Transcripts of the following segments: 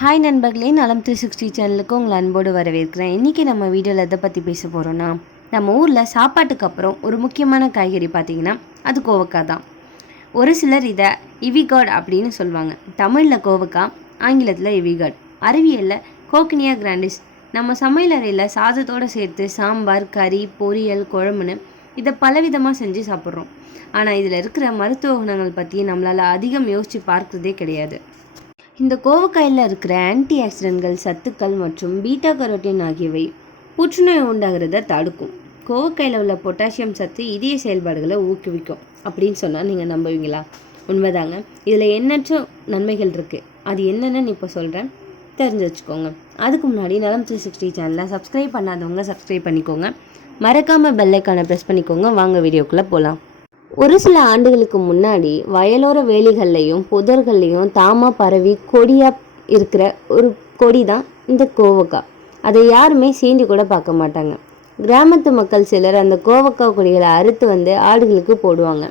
Hi நண்பர்களே, நலம் 360 சேனலுக்கு உங்களை அன்போடு வரவேற்கிறேன். இன்றைக்கி நம்ம வீடியோவில் எதை பற்றி பேச போகிறோன்னா, நம்ம ஊரில் சாப்பாட்டுக்கு அப்புறம் ஒரு முக்கியமான காய்கறி பார்த்திங்கன்னா அது கோவக்காய் தான். ஒரு சிலர் இதை இவிகாட் அப்படின்னு சொல்லுவாங்க. தமிழில் கோவக்காய், ஆங்கிலத்தில் இவிகாட், அறிவியலில் கோக்கினியா கிராண்டிஸ். நம்ம சமையலறையில் சாதத்தோடு சேர்த்து சாம்பார், கறி, பொரியல், குழம்புன்னு இதை பலவிதமாக செஞ்சு சாப்பிட்றோம். ஆனால் இதில் இருக்கிற மருத்துவ குணங்கள் பற்றி நம்மளால் அதிகம் யோசித்து பார்க்குறதே கிடையாது. இந்த கோவக்காயில் இருக்கிற ஆன்டி ஆக்சிடென்ட்கள், சத்துக்கள் மற்றும் பீட்டா கரோட்டின் ஆகியவை புற்றுநோய் உண்டாகிறத தடுக்கும். கோவக்காயில் உள்ள பொட்டாசியம் சத்து இதய செயல்பாடுகளை ஊக்குவிக்கும் அப்படின்னு சொன்னால் நீங்கள் நம்புவீங்களா? உண்மைதாங்க. இதில் எண்ணற்ற நன்மைகள் இருக்குது. அது என்னென்னு இப்போ சொல்கிறேன், தெரிஞ்சு வச்சுக்கோங்க. அதுக்கு முன்னாடி நலம் 360 சேனலை சப்ஸ்கிரைப் பண்ணாதவங்க சப்ஸ்கிரைப் பண்ணிக்கோங்க. மறக்காமல் பெல்லைக்கானை ப்ரெஸ் பண்ணிக்கோங்க. வாங்க வீடியோக்குள்ளே போகலாம். ஒரு சில ஆண்டுகளுக்கு முன்னாடி வயலோர வேலிகள்லையும் புதர்கள்லையும் தாமாக பரவி கொடியாக இருக்கிற ஒரு கொடி தான் இந்த கோவக்காய். அதை யாருமே சீண்டி கூட பார்க்க மாட்டாங்க. கிராமத்து மக்கள் சிலர் அந்த கோவக்காய் கொடிகளை அறுத்து வந்து ஆடுகளுக்கு போடுவாங்க.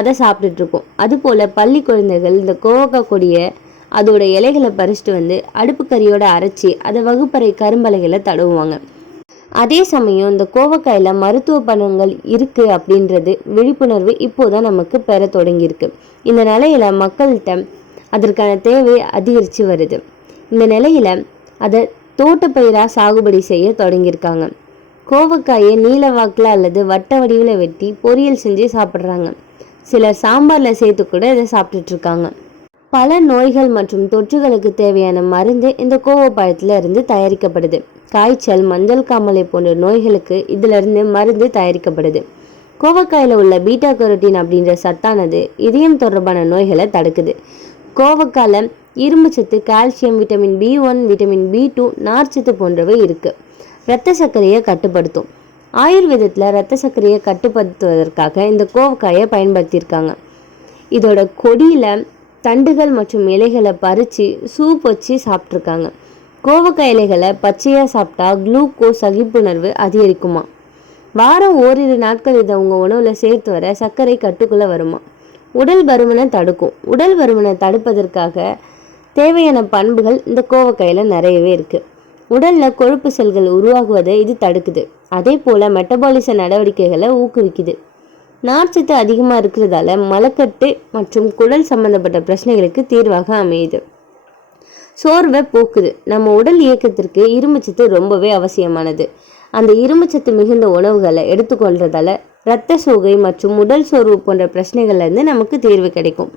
அதை சாப்பிட்டுட்ருக்கோம். அதுபோல் பள்ளி குழந்தைகள் இந்த கோவக்காய் கொடியை அதோட இலைகளை பறிச்சுட்டு வந்து அடுப்பு கறியோடு அரைச்சி அதை வகுப்பறை கரும்பலைகளை தடவுவாங்க. அதே சமயம் இந்த கோவக்காயில் மருத்துவ பலன்கள் இருக்குது அப்படின்றது விழிப்புணர்வு இப்போதான் நமக்கு பெற தொடங்கியிருக்கு. இந்த நிலையில் மக்கள்கிட்ட அதற்கான தேவை அதிகரித்து வருது. இந்த நிலையில் அதை தோட்டப்பயிராக சாகுபடி செய்ய தொடங்கியிருக்காங்க. கோவக்காயை நீல வாக்கில் அல்லது வட்ட வடிவில் வெட்டி பொரியல் செஞ்சு சாப்பிட்றாங்க. சிலர் சாம்பாரில் சேர்த்து கூட இதை சாப்பிட்டுட்ருக்காங்க. பல நோய்கள் மற்றும் தொற்றுகளுக்கு தேவையான மருந்து இந்த கோவப்பழத்தில் இருந்து தயாரிக்கப்படுது. காய்ச்சல், மஞ்சள் காமலை போன்ற நோய்களுக்கு இதிலிருந்து மருந்து தயாரிக்கப்படுது. கோவக்காயில் உள்ள பீட்டா கரோட்டின் அப்படின்ற சத்தானது இதயம் தொடர்பான நோய்களை தடுக்குது. கோவக்காயில் இரும்பு சத்து, calcium, vitamin B1, vitamin B2, நார்ச்சத்து போன்றவை இருக்குது. இரத்த சர்க்கரையை கட்டுப்படுத்தும். ஆயுர்வேதத்தில் இரத்த சர்க்கரையை கட்டுப்படுத்துவதற்காக இந்த கோவக்காயை பயன்படுத்தியிருக்காங்க. இதோட கொடியில் தண்டுகள் மற்றும் இலைகளை பறித்து சூப் வச்சு சாப்பிட்ருக்காங்க. கோவக்காய் இலைகளை பச்சையாக சாப்பிட்டா குளுக்கோஸ் சகிப்புணர்வு அதிகரிக்குமா. வாரம் ஓரிரு நாட்கள் இதை உங்கள் உணவில் சேர்த்து வர சர்க்கரை கட்டுக்குள்ளே வருமா. உடல் பருமனை தடுக்கும். உடல் பருமனை தடுப்பதற்காக தேவையான பண்புகள் இந்த கோவக்காயில் நிறையவே இருக்குது. உடலில் கொழுப்பு செல்கள் உருவாகுவதை இது தடுக்குது. அதே போல் மெட்டபாலிச நடவடிக்கைகளை ஊக்குவிக்குது. நார்ச்சத்து அதிகமாக இருக்கிறதால மலக்கட்டு மற்றும் குடல் சம்பந்தப்பட்ட பிரச்சனைகளுக்கு தீர்வாக அமையுது. சோர்வை போக்குது. நம்ம உடல் இயக்கத்திற்கு இரும்புச்சத்து ரொம்பவே அவசியமானது. அந்த இரும்புச்சத்து மிகுந்த உணவுகளை எடுத்துக்கொள்றதால இரத்த சோகை மற்றும் உடல் சோர்வு போன்ற பிரச்சனைகள்லேருந்து நமக்கு தீர்வு கிடைக்கும்.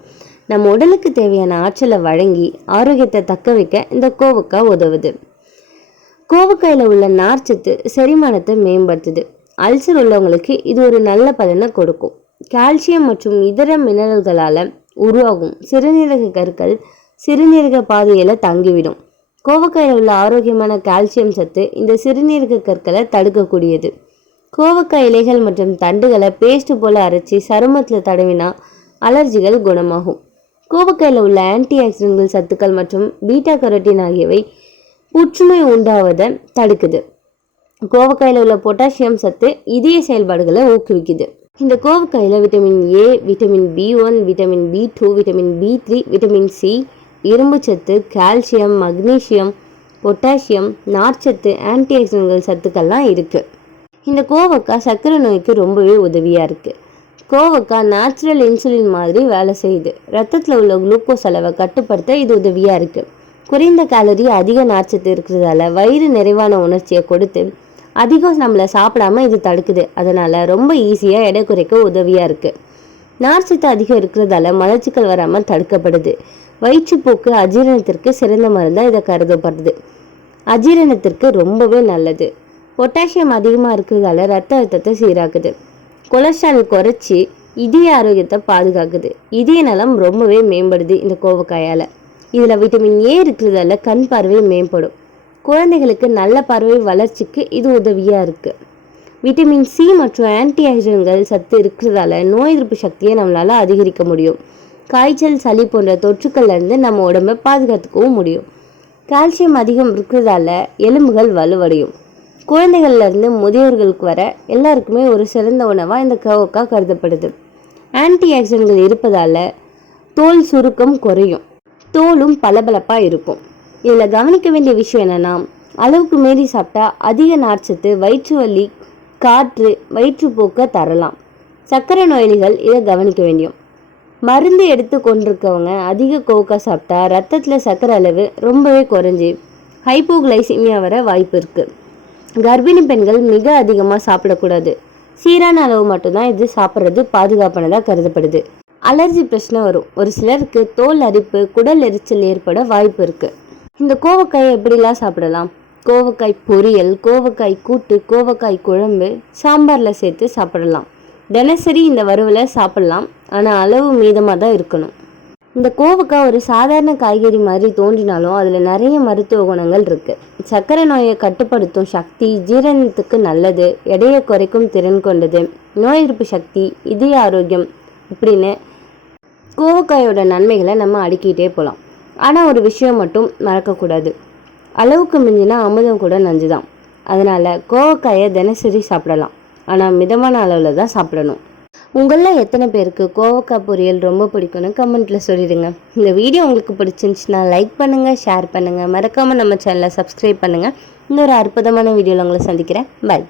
நம்ம உடலுக்கு தேவையான ஆற்றலை வழங்கி ஆரோக்கியத்தை தக்க வைக்க இந்த கோவக்காய் உதவுது. கோவக்காயில் உள்ள நார்ச்சத்து செரிமானத்தை மேம்படுத்துது. அல்சர் உள்ளவங்களுக்கு இது ஒரு நல்ல பலனை கொடுக்கும். கால்சியம் மற்றும் இதர மினரல்களால் உருவாகும் சிறுநீரக கற்கள் சிறுநீரக பாதையில் தங்கிவிடும். கோவக்காயில் உள்ள ஆரோக்கியமான கால்சியம் சத்து இந்த சிறுநீரக கற்களை தடுக்கக்கூடியது. கோவக்காய் இலைகள் மற்றும் தண்டுகளை பேஸ்ட் போல அரைச்சி சருமத்தில் தடவினா அலர்ஜிகள் குணமாகும். கோவக்காயில் உள்ள ஆன்டி ஆக்சிடென்ட்கள், சத்துக்கள் மற்றும் பீட்டா கரோட்டின் ஆகியவை புற்றுநோய் உண்டாவதை தடுக்குது. கோவக்காயில் உள்ள பொட்டாசியம் சத்து இதய செயல்பாடுகளை ஊக்குவிக்குது. இந்த கோவக்காயில் vitamin A, vitamin B1, vitamin B2, vitamin B3, vitamin C, இரும்பு சத்து, கால்சியம், மக்னீசியம், பொட்டாசியம், நார்ச்சத்து, ஆன்டி ஆக்சிடென்ட்கள் சத்துக்கள்லாம் இருக்குது. இந்த கோவக்காய் சர்க்கரை நோய்க்கு ரொம்பவே உதவியாக இருக்குது. கோவக்காய் நேச்சுரல் இன்சுலின் மாதிரி வேலை செய்யுது. ரத்தத்தில் உள்ள குளுக்கோஸ் அளவை கட்டுப்படுத்த இது உதவியாக இருக்குது. குறைந்த கேலரி, அதிக நார்ச்சத்து இருக்கிறதால வயிறு நிறைவான உணர்ச்சியை கொடுத்து அதிகம் நம்மளை சாப்பிடாம இது தடுக்குது. அதனால் ரொம்ப ஈஸியாக எடை குறைக்க உதவியாக இருக்குது. நார்ச்சத்து அதிகம் இருக்கிறதால மலச்சிக்கல் வராமல் தடுக்கப்படுது. வயிற்றுப்போக்கு, அஜீரணத்திற்கு சிறந்த மருந்தாக இதை கருதப்படுது. அஜீரணத்திற்கு ரொம்பவே நல்லது. பொட்டாசியம் அதிகமாக இருக்கிறதால ரத்த அழுத்தத்தை சீராக்குது. கொலஸ்ட்ரால் குறைச்சி இதய ஆரோக்கியத்தை பாதுகாக்குது. இதய நலம் ரொம்பவே மேம்படுது இந்த கோவக்காயால். இதில் விட்டமின் A இருக்கிறதால கண் பார்வை மேம்படும். குழந்தைகளுக்கு நல்ல பார்வை வளர்ச்சிக்கு இது உதவியாக இருக்குது. விட்டமின் C மற்றும் ஆன்டி ஆக்சிடென்ட்கள் சத்து இருக்கிறதால நோய் எதிர்ப்பு சக்தியை நம்மளால் அதிகரிக்க முடியும். காய்ச்சல், சளி போன்ற தொற்றுக்கள்லேருந்து நம்ம உடம்பை பாதுகாத்துக்கவும் முடியும். கால்சியம் அதிகம் இருக்கிறதால எலும்புகள் வலுவடையும். குழந்தைகள்லேருந்து முதியோர்களுக்கு வர எல்லாருக்குமே ஒரு சிறந்த உணவாக இந்த கோவக்காய் கருதப்படுது. ஆன்டி ஆக்சிடென்ட்கள் இருப்பதால் தோல் சுருக்கம் குறையும். தோலும் பளபளப்பாக இருக்கும். இதில் கவனிக்க வேண்டிய விஷயம் என்னென்னா, அளவுக்கு மீறி சாப்பிட்டா அதிக நார்ச்சத்து, வயிற்று வலி, காற்று, வயிற்றுப்போக்கை தரலாம். சர்க்கரை நோயாளிகள் இதை கவனிக்க வேண்டியும். மருந்து எடுத்து கொண்டிருக்கவங்க அதிக கோவக்காய் சாப்பிட்டா ரத்தத்தில் சர்க்கரை அளவு ரொம்பவே குறைஞ்சி ஹைப்போகிளைசிமியா வர வாய்ப்பு இருக்குது. கர்ப்பிணி பெண்கள் மிக அதிகமாக சாப்பிடக்கூடாது. சீரான அளவு மட்டும்தான் இது சாப்பிட்றது பாதுகாப்பானதாக கருதப்படுது. அலர்ஜி பிரச்சனை வரும். ஒரு சிலருக்கு தோல் அரிப்பு, குடல் எரிச்சல் ஏற்பட வாய்ப்பு இருக்குது. இந்த கோவக்காயை எப்படிலாம் சாப்பிடலாம்? கோவக்காய் பொரியல், கோவக்காய் கூட்டு, கோவக்காய் குழம்பு, சாம்பாரில் சேர்த்து சாப்பிடலாம். தினசரி இந்த வறுவலை சாப்பிடலாம், ஆனால் அளவு மீதமாக தான் இருக்கணும். இந்த கோவக்காய் ஒரு சாதாரண காய்கறி மாதிரி தோன்றினாலும் அதில் நிறைய மருத்துவ குணங்கள் இருக்குது. சர்க்கரை நோயை கட்டுப்படுத்தும் சக்தி, ஜீரணத்துக்கு நல்லது, எடையை குறைக்கும் திறன் கொண்டது, நோய் எதிர்ப்பு சக்தி, இதய ஆரோக்கியம், இப்படின்னு கோவக்காயோட நன்மைகளை நம்ம அடுக்கிட்டே போகலாம். ஆனால் ஒரு விஷயம் மட்டும் மறக்கக்கூடாது, அளவுக்கு மிஞ்சினா அமுதம் கூட நஞ்சு தான். அதனால் கோவக்காயை தினசரி சாப்பிடலாம், ஆனால் மிதமான அளவில் தான் சாப்பிடணும். உங்களில் எத்தனை பேருக்கு கோவக்காய் பொரியல் ரொம்ப பிடிக்கும்னு கமெண்ட்டில் சொல்லிடுங்க. இந்த வீடியோ உங்களுக்கு பிடிச்சிருந்துச்சுன்னா லைக் பண்ணுங்கள், ஷேர் பண்ணுங்கள், மறக்காமல் நம்ம சேனலை சப்ஸ்கிரைப் பண்ணுங்கள். இன்னொரு அற்புதமான வீடியோவில் உங்களை சந்திக்கிறேன். பை.